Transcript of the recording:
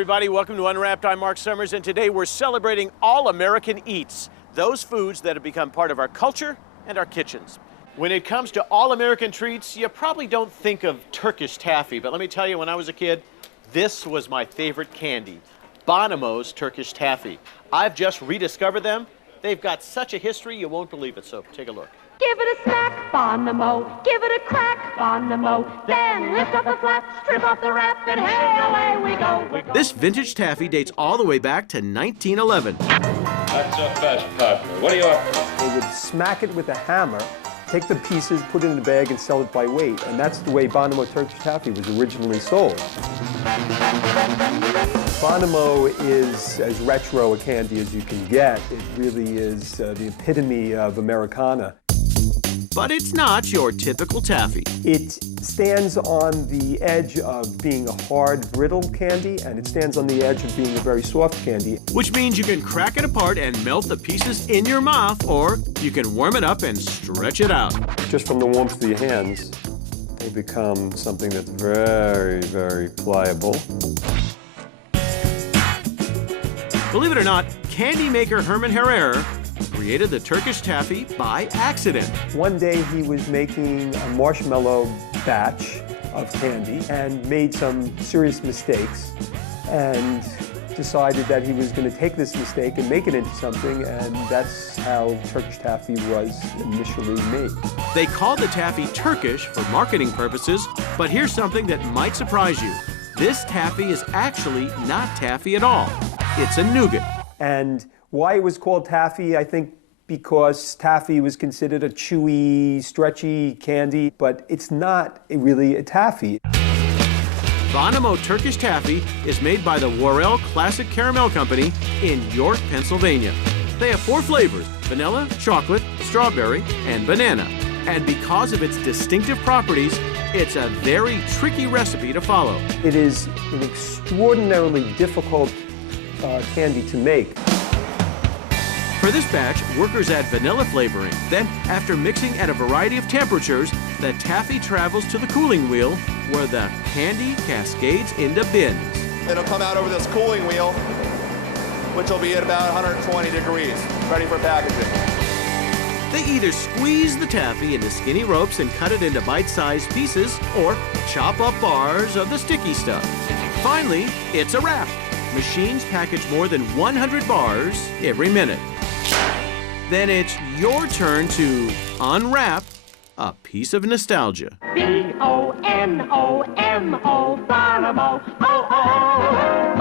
everybody. Welcome to Unwrapped. I'm Mark Summers, and today we're celebrating all-American eats, those foods that have become part of our culture and our kitchens. When it comes to all-American treats, you probably don't think of Turkish taffy, but let me tell you, when I was a kid, this was my favorite candy, Bonomo's Turkish Taffy. I've just rediscovered them. They've got such a history, you won't believe it, so take a look. Give it a smack, Bonomo. Give it a crack, Bonomo. Then lift up the flap, strip off the wrap, and hey, away we go. This vintage taffy dates all the way back to 1911. That's your first partner. What are you up to? They would smack it with a hammer, take the pieces, put it in a bag, and sell it by weight. And that's the way Bonomo Turkish Taffy was originally sold. Bonomo is as retro a candy as you can get. It really is the epitome of Americana. But it's not your typical taffy. It stands on the edge of being a hard, brittle candy, and it stands on the edge of being a very soft candy. Which means you can crack it apart and melt the pieces in your mouth, or you can warm it up and stretch it out. Just from the warmth of your hands, they become something that's very, very pliable. Believe it or not, candy maker Herman Herrera created the Turkish taffy by accident. One day he was making a marshmallow batch of candy and made some serious mistakes and decided that he was going to take this mistake and make it into something, and that's how Turkish taffy was initially made. They called the taffy Turkish for marketing purposes, but here's something that might surprise you. This taffy is actually not taffy at all. It's a nougat. And why it was called taffy, I think because taffy was considered a chewy, stretchy candy, but it's not really a taffy. Bonomo Turkish Taffy is made by the Worrell Classic Caramel Company in York, Pennsylvania. They have 4 flavors: vanilla, chocolate, strawberry, and banana. And because of its distinctive properties, it's a very tricky recipe to follow. It is an extraordinarily difficult candy to make. For this batch, workers add vanilla flavoring. Then, after mixing at a variety of temperatures, the taffy travels to the cooling wheel where the candy cascades into bins. It'll come out over this cooling wheel, which will be at about 120 degrees, ready for packaging. They either squeeze the taffy into skinny ropes and cut it into bite-sized pieces, or chop up bars of the sticky stuff. Finally, it's a wrap. Machines package more than 100 bars every minute. Then it's your turn to unwrap a piece of nostalgia. B-O-N-O-M-O, Bonomo, oh, oh.